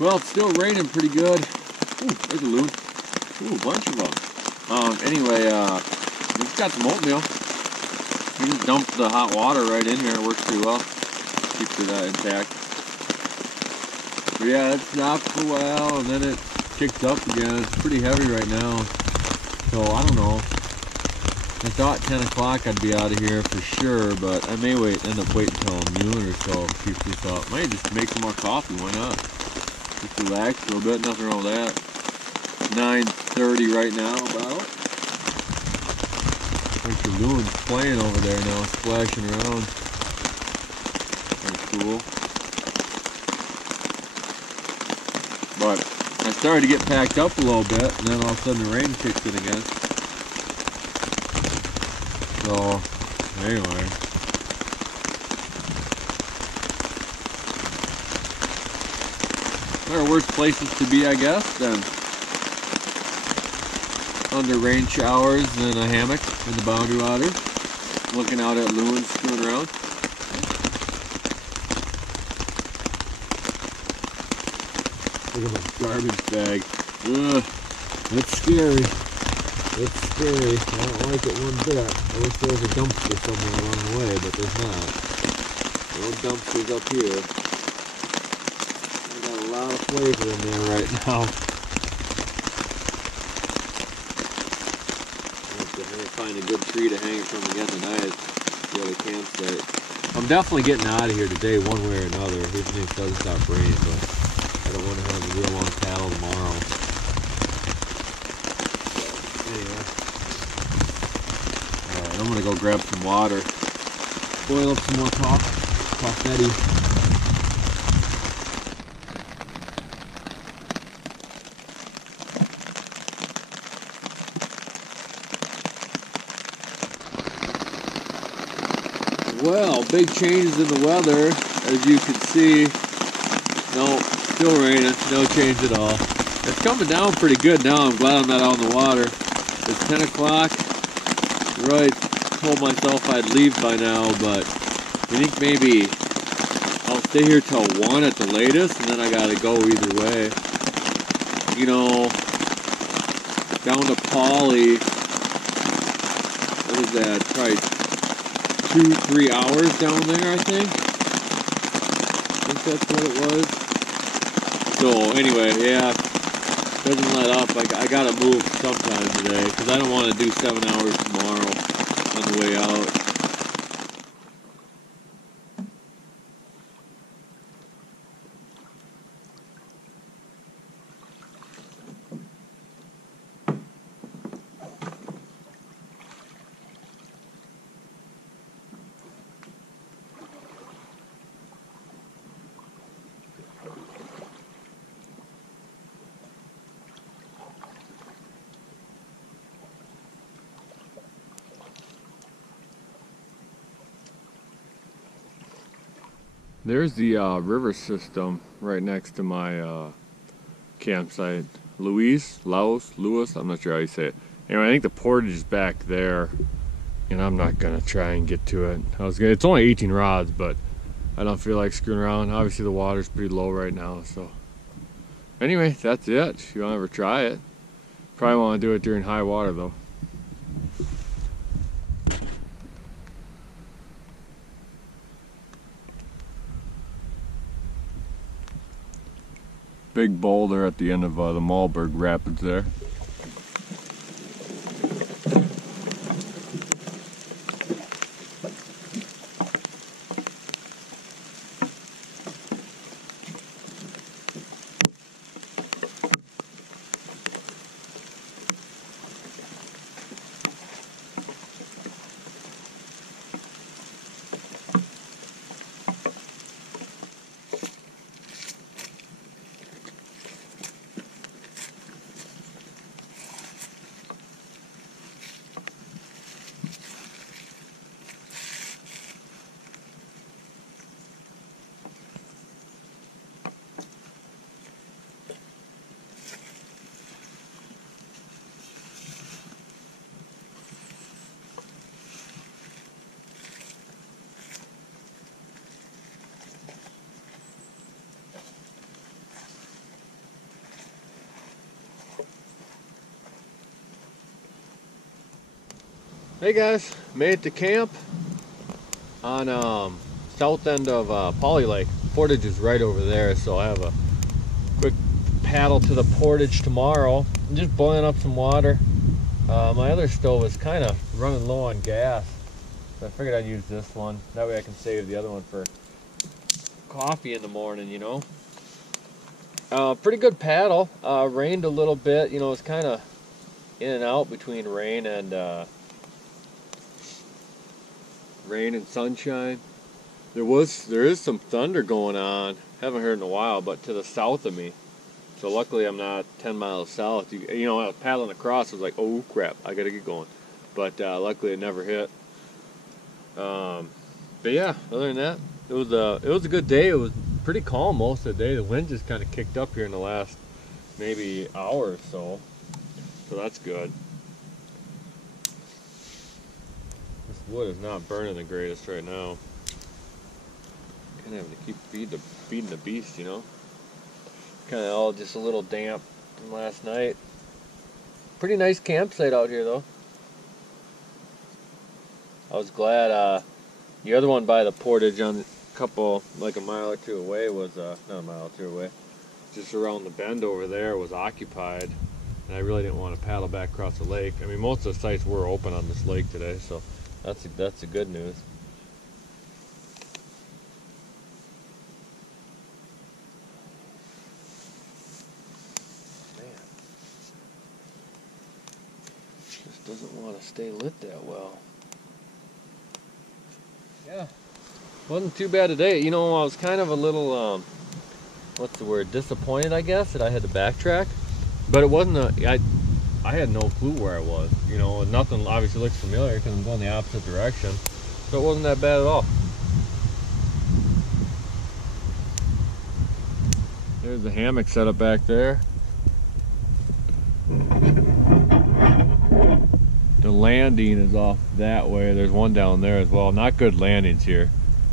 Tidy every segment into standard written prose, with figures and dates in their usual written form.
Well, it's still raining pretty good. Ooh, there's a loon. Ooh, a bunch of them. Anyway, we've got some oatmeal. You can dump the hot water right in here. It works pretty well. Keeps it intact. But yeah, it stopped for a while, and then it kicked up again. It's pretty heavy right now. So, I don't know. I thought 10 o'clock I'd be out of here for sure, but I may end up waiting until noon or so to keep this up. Might just make some more coffee, why not? Just relax a little bit, nothing wrong with that. 9:30 right now, about. Bunch of loons playing over there now, splashing around. That's cool. But I started to get packed up a little bit, and then all of a sudden the rain kicks in again. So, anyway. There are worse places to be, I guess, than under rain showers than a hammock in the Boundary Waters, looking out at loons screwing around. Look at my garbage bag. Ugh, it's scary. It's scary. I don't like it one bit. I wish there was a dumpster somewhere along the way, but there's not. No dumpsters up here. I got a lot of flavor in there right now. I'll have to find a good tree to hang it from again tonight. The other campsite. I'm definitely getting out of here today one way or another, even if it doesn't stop raining, but I don't want to have a real long paddle tomorrow. Anyway. Alright, I'm gonna go grab some water. Boil up some more coffee. Well, big changes in the weather, as you can see. No, still raining, no change at all. It's coming down pretty good now. I'm glad I'm not out in the water. It's 10 o'clock. Right, told myself I'd leave by now, but I think maybe I'll stay here till 1 at the latest, and then I gotta go either way. You know, down to Polly, what is that, probably 2-3 hours down there, I think that's what it was. So anyway, yeah, doesn't let up. I gotta move sometime today, because I don't want to do 7 hours tomorrow on the way out. There's the river system right next to my campsite. Lewis, I'm not sure how you say it. Anyway, I think the portage is back there, and I'm not gonna try and get to it. It's only 18 rods, but I don't feel like screwing around. Obviously the water's pretty low right now, so. Anyway, that's it. If you want to ever try it. Probably want to do it during high water though. Big boulder at the end of the Malberg rapids there. Hey guys, made it to camp on south end of Poly Lake. Portage is right over there, so I have a quick paddle to the portage tomorrow. I'm just boiling up some water. My other stove is kind of running low on gas, so I figured I'd use this one. That way I can save the other one for coffee in the morning, you know. Pretty good paddle. Rained a little bit, you know, it's kind of in and out between rain and sunshine. There is some thunder going on. Haven't heard in a while, but to the south of me. So luckily I'm not 10 miles south. You know, I was paddling across. I was like, oh crap, I gotta get going. But luckily it never hit. But yeah, other than that, it was a good day. It was pretty calm most of the day. The wind just kind of kicked up here in the last maybe hour or so. So that's good. This wood is not burning the greatest right now. Kind of having to keep feeding the beast, you know. Kind of all just a little damp from last night. Pretty nice campsite out here though. I was glad the other one by the portage on a couple, like a mile or two away was, not a mile or two away, just around the bend over there was occupied. And I really didn't want to paddle back across the lake. I mean, most of the sites were open on this lake today, so that's the good news. Man, just doesn't want to stay lit that well. Yeah, wasn't too bad today. You know, I was kind of a little, what's the word, disappointed, I guess, that I had to backtrack. But it wasn't I had no clue where I was, you know, and nothing obviously looks familiar because I'm going the opposite direction. So it wasn't that bad at all. There's the hammock set up back there. The landing is off that way. There's one down there as well. Not good landings here.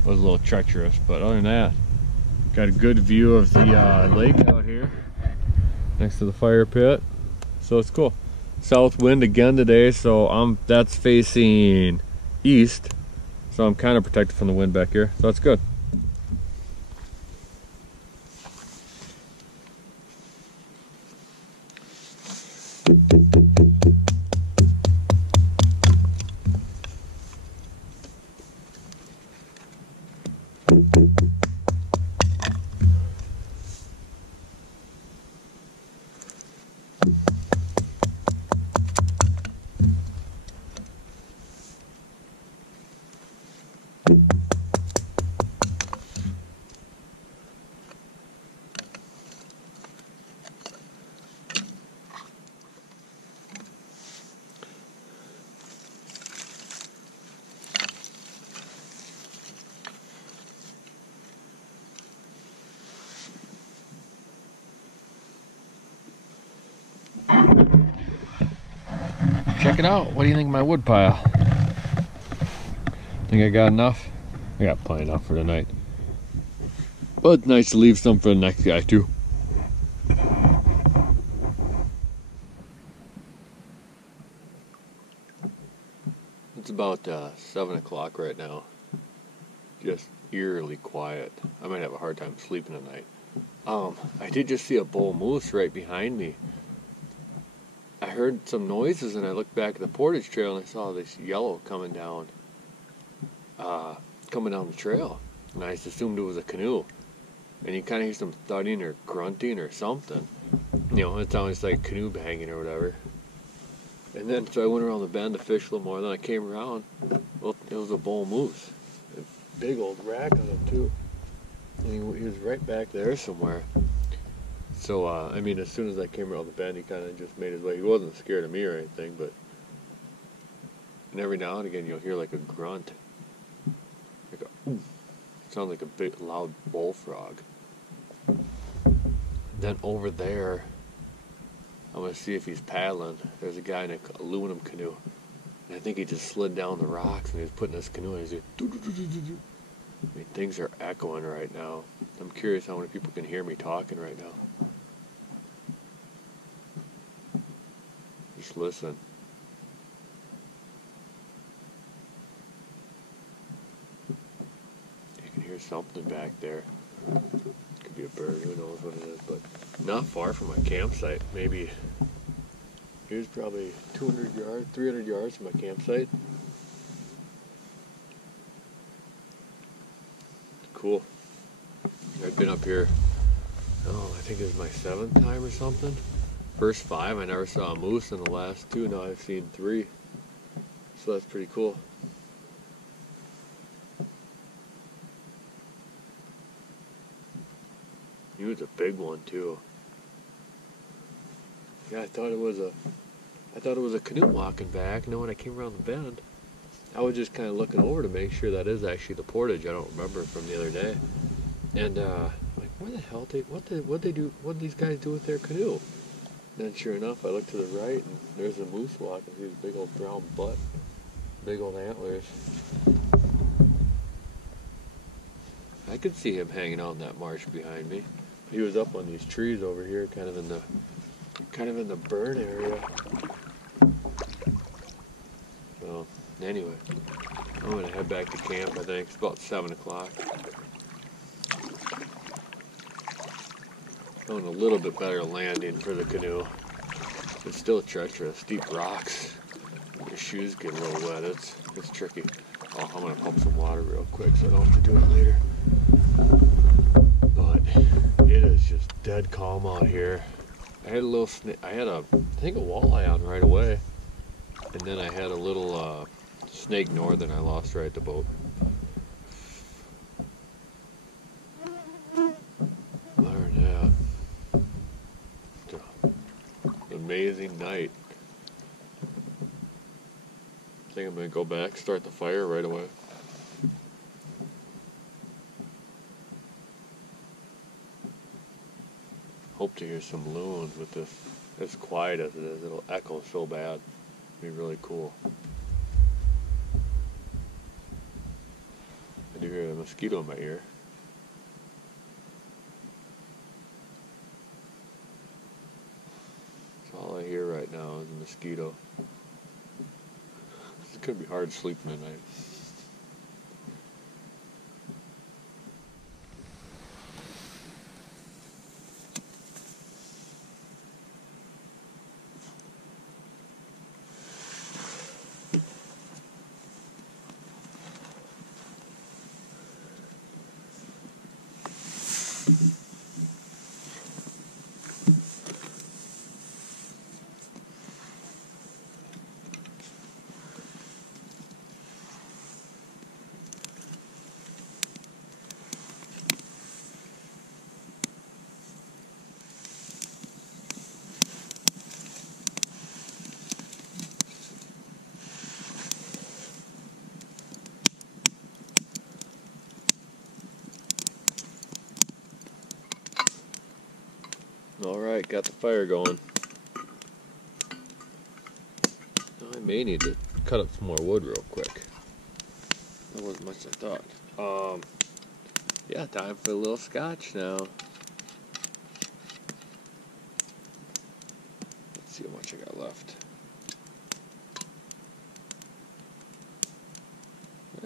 It was a little treacherous, but other than that, got a good view of the lake out here next to the fire pit. So it's cool. South wind again today, so that's facing east. So I'm kind of protected from the wind back here. So that's good. Check it out. What do you think of my wood pile? Think I got enough? I got plenty enough for tonight. But it's nice to leave some for the next guy too. It's about 7 o'clock right now. Just eerily quiet. I might have a hard time sleeping tonight. I did just see a bull moose right behind me. I heard some noises and I looked back at the portage trail and I saw this yellow coming down the trail. And I just assumed it was a canoe. And you kind of hear some thudding or grunting or something. You know, it sounds like canoe banging or whatever. And then, so I went around the bend to fish a little more. And then I came around. Well, it was a bull moose. A big old rack on him too. And he was right back there somewhere. So, I mean, as soon as I came around the bend, he kind of just made his way. He wasn't scared of me or anything, but... And every now and again, you'll hear like a grunt. Like a... Ooh. Sounds like a big, loud bullfrog. Then over there, I'm going to see if he's paddling. There's a guy in an aluminum canoe. And I think he just slid down the rocks and he was putting his canoe in. He's like, I mean, things are echoing right now. I'm curious how many people can hear me talking right now. Just listen. hear something back there. Could be a bird, who knows what it is, but not far from my campsite. Maybe here's probably 200 yards, 300 yards from my campsite. Cool. I've been up here, oh, I think it was my 7th time or something. First 5, I never saw a moose, and the last 2, now I've seen 3. So that's pretty cool. He was a big one too. Yeah, I thought it was a canoe walking back. And then when I came around the bend, I was just kind of looking over to make sure that is actually the portage. I don't remember from the other day. And like, where the hell what these guys do with their canoe? And then sure enough, I looked to the right and there's a moose walking through his big old brown butt, big old antlers. I could see him hanging out in that marsh behind me. He was up on these trees over here, kind of in the burn area. So anyway, I'm gonna head back to camp. I think it's about 7 o'clock. Found a little bit better landing for the canoe. It's still treacherous, steep rocks. Your shoes get a little wet. It's tricky. Oh, I'm gonna pump some water real quick so I don't have to do it later. But it is just dead calm out here. I had a little I think a walleye on right away, and then I had a little snake northern I lost right at the boat. Other than that, it's an amazing night. I think I'm gonna go back, start the fire right away. Hope to hear some loons with this. As quiet as it is, it'll echo so bad. It'll be really cool. I do hear a mosquito in my ear. That's all I hear right now is a mosquito. It's gonna be hard sleeping at night. Alright, got the fire going. I may need to cut up some more wood real quick. That wasn't much I thought. Yeah, time for a little scotch now. Let's see how much I got left.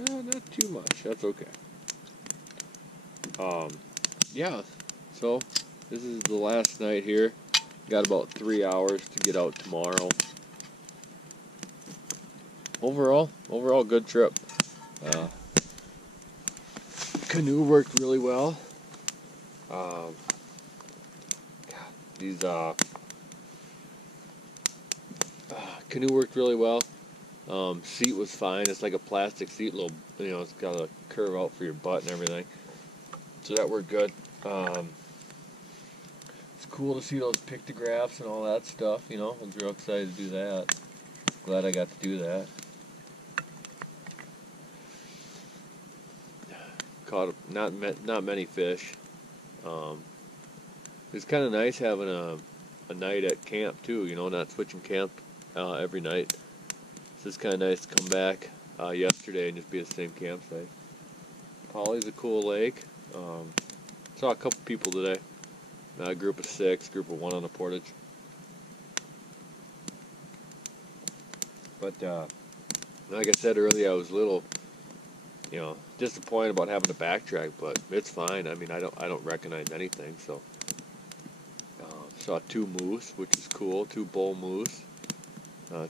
Not too much, that's okay. Yeah, so this is the last night here. Got about 3 hours to get out tomorrow. Overall good trip. Canoe worked really well. Canoe worked really well. Seat was fine. It's like a plastic seat, little, it's got a curve out for your butt and everything. So that worked good. It's cool to see those pictographs and all that stuff, I was real excited to do that. Glad I got to do that. Caught not many fish. It's kind of nice having a night at camp too, not switching camp every night. So it's kind of nice to come back yesterday and just be at the same campsite. Polly's a cool lake. Saw a couple people today. A group of 6, group of 1 on the portage. But like I said earlier, I was a little you know, disappointed about having to backtrack, but it's fine. I mean, I don't recognize anything. So saw 2 moose, which is cool. 2 bull moose.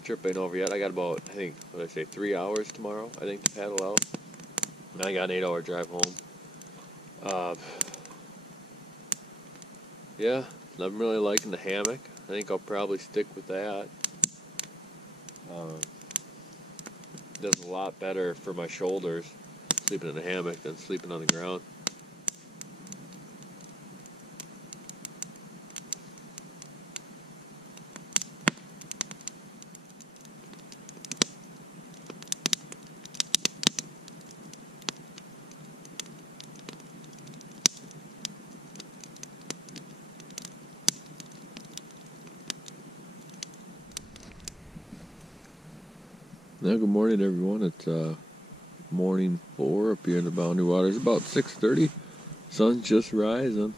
Trip ain't over yet. I got about, I think, what did I say, 3 hours tomorrow, I think, to paddle out. And I got an 8-hour drive home. Yeah, I'm really liking the hammock. I think I'll probably stick with that. Does a lot better for my shoulders sleeping in a hammock than sleeping on the ground. Now, good morning, everyone. It's morning 4 up here in the Boundary Waters. About 6:30. Sun's just rising.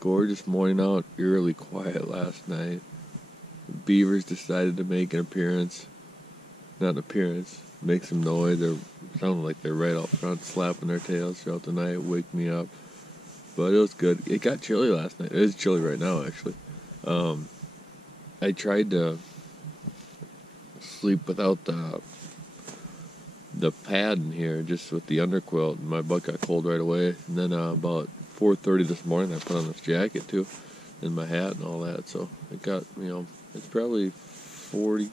Gorgeous morning out. Eerily quiet last night. The beavers decided to make an appearance. Not an appearance. Make some noise. They sounded like they're right out front, slapping their tails throughout the night. Wake me up. But it was good. It got chilly last night. It is chilly right now, actually. I tried to sleep without the pad in here, just with the underquilt, and my butt got cold right away. And then about 4:30 this morning, I put on this jacket too, and my hat and all that. So it got, you know, it's probably 40,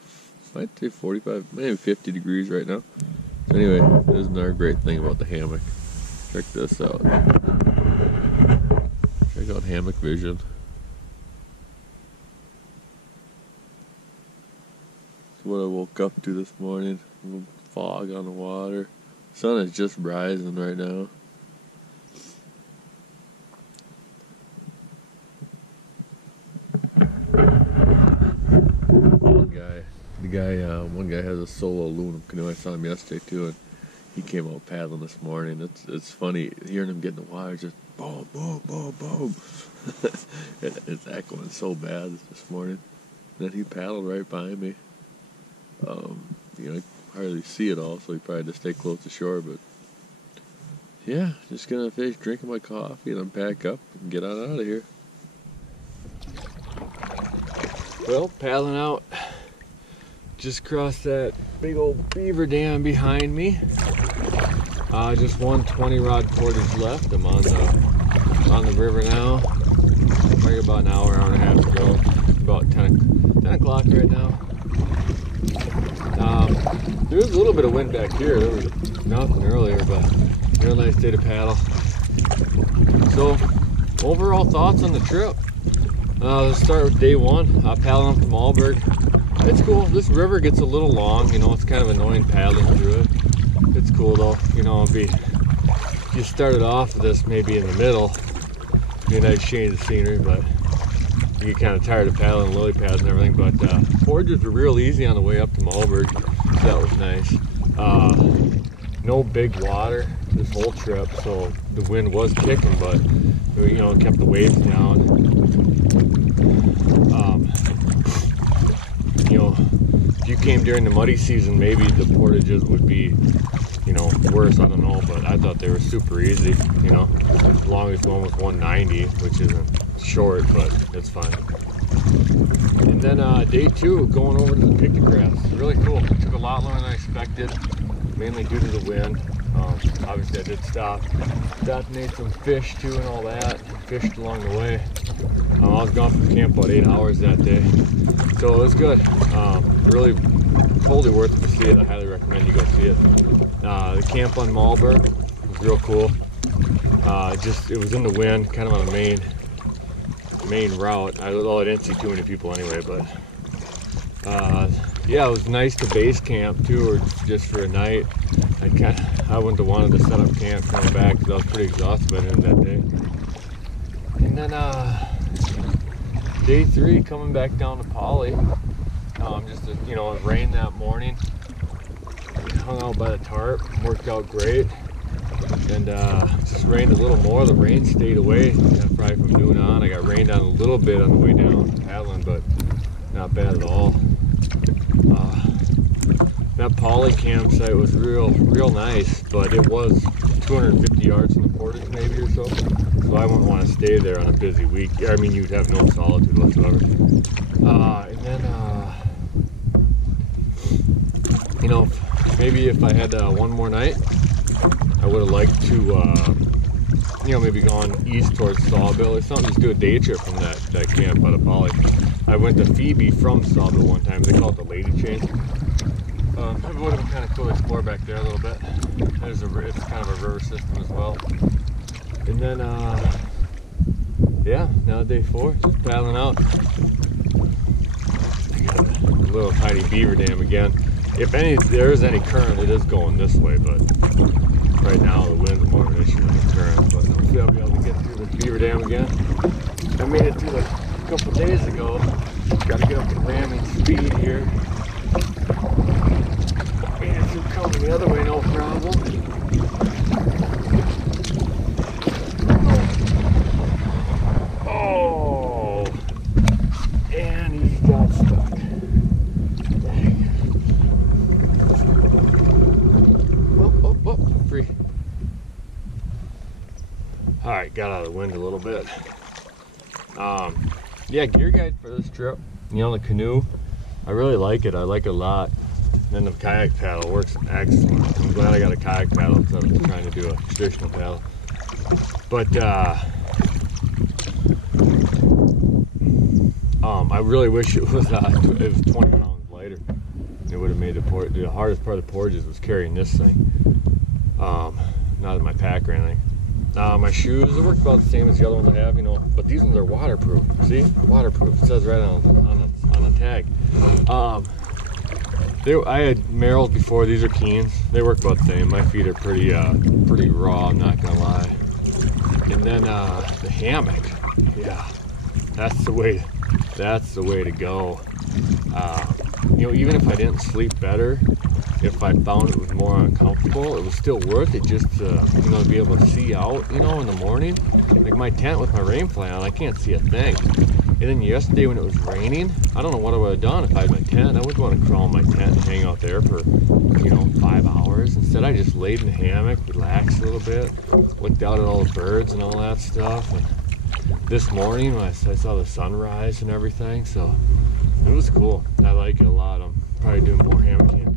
I'd say 45, maybe 50 degrees right now. So anyway, there's another great thing about the hammock. Check this out. Check out Hammock Vision. What I woke up to this morning. A little fog on the water. Sun is just rising right now. One guy has a solo aluminum canoe. I saw him yesterday too, and he came out paddling this morning. It's funny hearing him get in the water, just boom, boom, boom, boom. It's echoing so bad this morning. And then he paddled right behind me. You know, I hardly see it all, so he probably had to stay close to shore, but yeah, just gonna finish drinking my coffee and unpack up and get on out of here. Well, paddling out, just crossed that big old beaver dam behind me. Just one 20-rod portage left. I'm on the river now. Probably about an hour and a half to go. It's about 10 o'clock right now. There was a little bit of wind back here. There was nothing earlier, but real nice day to paddle. So, overall thoughts on the trip. Let's start with day 1, paddling up to Malberg. It's cool. This river gets a little long, you know, it's kind of annoying paddling through it. It's cool though, you know, if you started off with this maybe in the middle, it'd be a nice change of scenery, but you get kind of tired of paddling lily pads and everything. But portages were real easy on the way up to Malberg, so that was nice. No big water this whole trip, so the wind was kicking, but you know, it kept the waves down. You know, if you came during the muddy season, maybe the portages would be, you know, worse. I don't know, but I thought they were super easy. You know, the longest one was 190, which isn't short, but it's fine. And then day 2, going over to the picnic grass. Really cool. It took a lot longer than I expected, mainly due to the wind. Obviously I did stop and ate some fish too and all that. Fished along the way. I was gone from camp about 8 hours that day, so it was good. Really totally worth it to see it. I highly recommend you go see it. The camp on Malberg was real cool. It was in the wind, kind of on the main route. I didn't see too many people anyway, but yeah, it was nice to base camp too, or just for a night. I wouldn't have wanted to set up camp coming back because I was pretty exhausted by the end of that day. And then day 3, coming back down to Polly. You know, it rained that morning. Hung out by the tarp, worked out great. And just rained a little more. The rain stayed away probably from noon on. I got rained on a little bit on the way down paddling, but not bad at all. That poly campsite was real nice, but it was 250 yards from the portage maybe or so. So I wouldn't want to stay there on a busy week. I mean, you'd have no solitude whatsoever. And then, you know, maybe if I had one more night, I would have liked to, you know, maybe gone east towards Sawbill or something. Just do a day trip from that camp out of Poly. I went to Phoebe from Sawbill one time. They call it the Lady Chain. It would have been kind of cool to explore back there a little bit. It's kind of a river system as well. And then, yeah, now day 4, just paddling out. I got a little tiny beaver dam again. If there is any current, it is going this way, but right now the wind's more of an issue than the current. But hopefully I'll be able to get through the beaver dam again. I made it through it a couple days ago. Got to get up to ramming speed here. And if you're coming the other way, no problem. Oh, and he got stuck. Dang. Oh, free. All right, got out of the wind a little bit. Yeah, gear guide for this trip. You know, the canoe, I really like it. I like it a lot. And the kayak paddle works excellent. I'm glad I got a kayak paddle instead of trying to do a traditional paddle. But I really wish it was 20 pounds lighter. It would have made the hardest part of the portages was carrying this thing. Not in my pack or anything. My shoes, they work about the same as the other ones I have, you know, but these ones are waterproof. See? Waterproof. It says right on the tag. I had Merrills before. These are Keens. They work about the same. My feet are pretty raw, I'm not gonna lie. And then the hammock. Yeah, that's the way to go. You know, even if I didn't sleep better, if I found it was more uncomfortable, it was still worth it just to, you know, to be able to see out, you know, in the morning. Like my tent with my rain fly on, I can't see a thing. And then yesterday when it was raining, I don't know what I would have done if I had my tent. I wouldn't want to crawl in my tent and hang out there for, you know, 5 hours. Instead, I just laid in the hammock, relaxed a little bit, looked out at all the birds and all that stuff. And this morning, I saw the sunrise and everything, so it was cool. I like it a lot. I'm probably doing more hammock camping.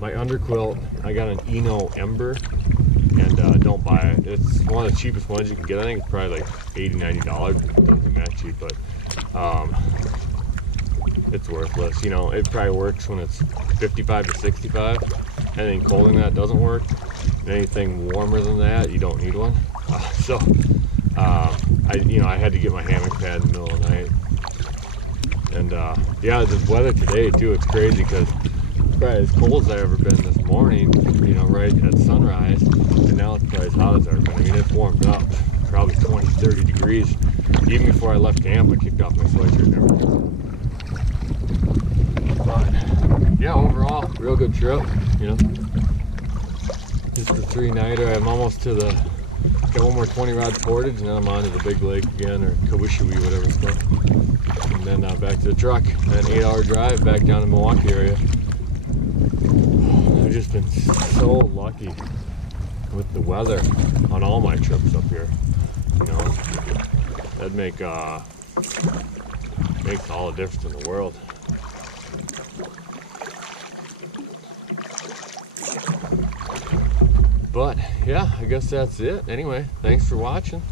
My underquilt, I got an Eno Ember, and don't buy it. It's one of the cheapest ones you can get. I think it's probably like $80, $90. It doesn't seem that cheap, but it's worthless. You know, it probably works when it's 55 to 65. Anything colder than that doesn't work. And anything warmer than that, you don't need one. I had to get my hammock pad in the middle of the night. And yeah, the weather today too, it's crazy because it's probably as cold as I've ever been this morning, you know, right at sunrise, and now it's probably as hot as I've ever been. I mean, it's warmed up, probably 20, 30 degrees. Even before I left camp, I kicked off my sweatshirt and everything. But yeah, overall, real good trip, you know. Just a 3-nighter. I'm almost to got one more 20-rod portage, and then I'm on to the big lake again, or Kawishiwi, whatever it's called. And then back to the truck, and an 8-hour drive back down to the Milwaukee area. I've just been so lucky with the weather on all my trips up here. You know, that'd makes all the difference in the world. But yeah, I guess that's it. Anyway, thanks for watching.